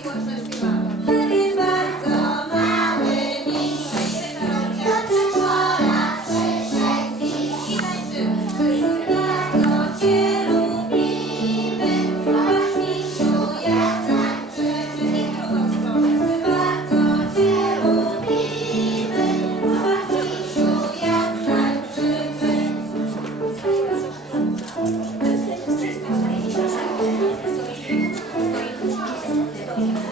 Sim, pode mais Yeah.